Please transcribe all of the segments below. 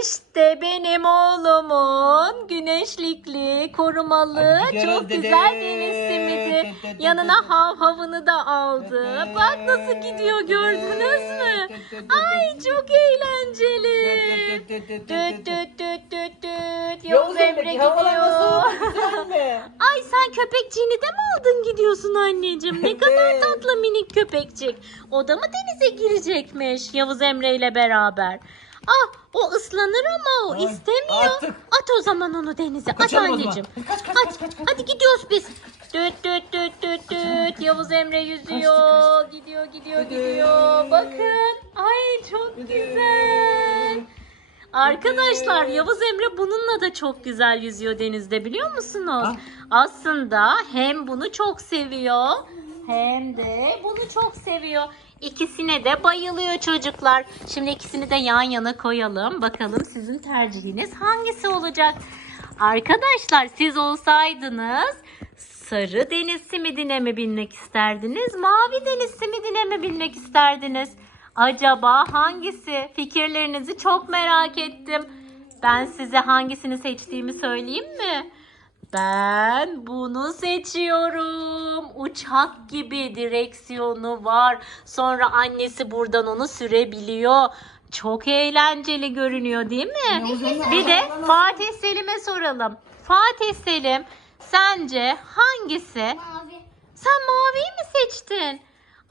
İşte benim oğlumun güneşlikli, korumalı, Hadi çok dede. güzel deniz simidi. Yanına hav havını da aldı. Bak nasıl gidiyor gördünüz mü? Ay çok eğlenceli. Düt düt düt düt düt. Yavuz Emre gidiyor. Güzel mi? Ay sen köpekçiğini de mi aldın gidiyorsun anneciğim? Ne kadar Evet. tatlı minik köpekçik. O da mı denize girecekmiş Yavuz Emre ile beraber? Ah o ıslanır ama o Ay, istemiyor. attık. At o zaman onu denize. At Kaçalım o zaman. anneciğim. Kaç, kaç, At. kaç, kaç, kaç. Hadi gidiyoruz biz. Düt düt düt düt düt. Yavuz Emre yüzüyor. Gidiyor gidiyor Düt. gidiyor. Bakın. Ay çok Düt. güzel. Arkadaşlar. Yavuz Emre bununla da çok güzel yüzüyor denizde biliyor musunuz? Ah. Aslında hem bunu çok seviyor hem de bunu çok seviyor. İkisine de bayılıyor çocuklar. Şimdi ikisini de yan yana koyalım. Bakalım sizin tercihiniz hangisi olacak? Arkadaşlar siz olsaydınız sarı deniz simidine mi binmek isterdiniz? Mavi deniz simidine mi binmek isterdiniz? Acaba hangisi? Fikirlerinizi çok merak ettim. Ben size hangisini seçtiğimi söyleyeyim mi? Ben bunu seçiyorum. Uçak gibi direksiyonu var. Sonra annesi buradan onu sürebiliyor. Çok eğlenceli görünüyor değil mi? Bir de Fatih Selim'e soralım. Fatih Selim sence hangisi? Mavi. Sen maviyi mi seçtin?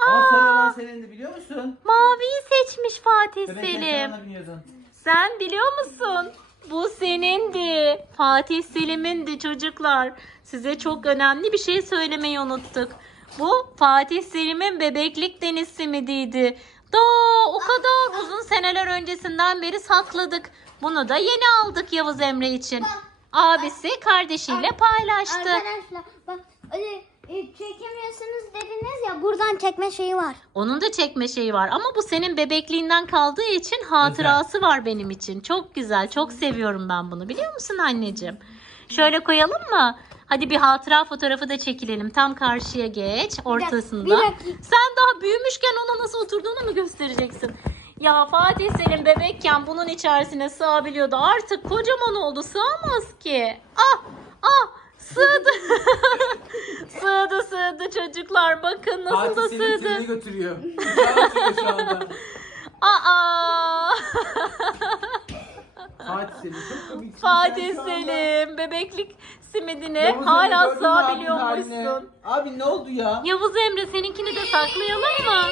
Sarı olan Aa, senin de biliyor musun? maviyi seçmiş Fatih Selim. biniyordun. Sen biliyor musun? Bu senindi. Fatih Selim'indi çocuklar. Size çok önemli bir şey söylemeyi unuttuk. Bu Fatih Selim'in bebeklik deniz simidiydi. Daha o kadar uzun seneler öncesinden beri sakladık. Bunu da yeni aldık Yavuz Emre için. Abisi kardeşiyle paylaştı. Arkadaşlar bak öyle çekemiyorsunuz dediniz ya buradan çekme şeyi var. Onun da çekme şeyi var ama bu senin bebekliğinden kaldığı için hatırası var benim için. Çok güzel, çok seviyorum ben bunu. Biliyor musun anneciğim? Şöyle koyalım mı? Hadi bir hatıra fotoğrafı da çekilelim. Tam karşıya geç, ortasında. bir dakika. Sen daha büyümüşken ona nasıl oturduğunu mu göstereceksin? Ya Fatih Selim bebekken bunun içerisine sığabiliyordu. Artık kocaman oldu, sığamaz ki. Ah, ah, sığdı. sığdı, sığdı çocuklar. Bakın nasıl da Fatih senin sığdı. tüyünü götürüyor. Uçağa oturuyor şu anda. Aa! Fatih Selim çok. Fatih sen şu anda. Selim bebeklik simidine Yavuz Emre hala gördün mü abinin sığabiliyormuşsun. Abi ne oldu ya? Yavuz Emre seninkini de saklayalım mı?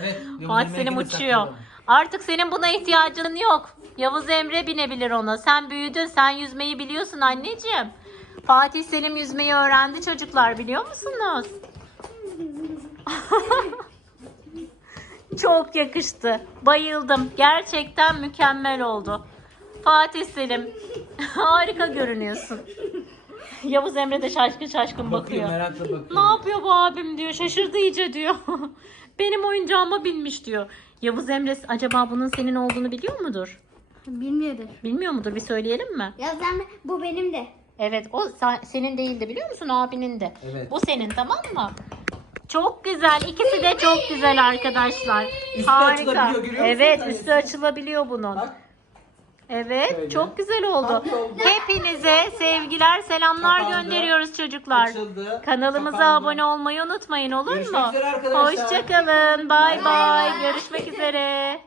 Evet. Yavuz Fatih Emre'yi Selim de uçuyor. saklayalım. Artık senin buna ihtiyacın yok. Yavuz Emre binebilir ona. Sen büyüdün, sen yüzmeyi biliyorsun anneciğim. Fatih Selim yüzmeyi öğrendi çocuklar biliyor musunuz? Çok yakıştı. Bayıldım. Gerçekten mükemmel oldu. Fatih Selim harika görünüyorsun. Yavuz Emre de şaşkın şaşkın Bakıyor bakıyor. merakla bakıyor. Ne yapıyor bu abim diyor. Şaşırdı iyice diyor. Benim oyuncağıma binmiş diyor. Yavuz Emre acaba bunun senin olduğunu biliyor mudur? Bilmiyordur. Bilmiyor mudur? Bir söyleyelim mi? Ya sen bu benim de. Evet o senin değildi biliyor musun abinin de. Evet. Bu senin tamam mı? Çok güzel. İkisi de çok güzel arkadaşlar. Üstü Harika. açılabiliyor, görüyor musun Evet tanesi? üstü açılabiliyor bunun. Bak. Evet Şöyle. çok güzel oldu. Oldu. Hepinize sevgiler selamlar Kapandı. gönderiyoruz çocuklar. Açıldı. Kanalımıza kapandı. abone olmayı unutmayın olur Görüşmek mu? üzere arkadaşlar. Hoşçakalın. Bay. bay. Görüşmek üzere.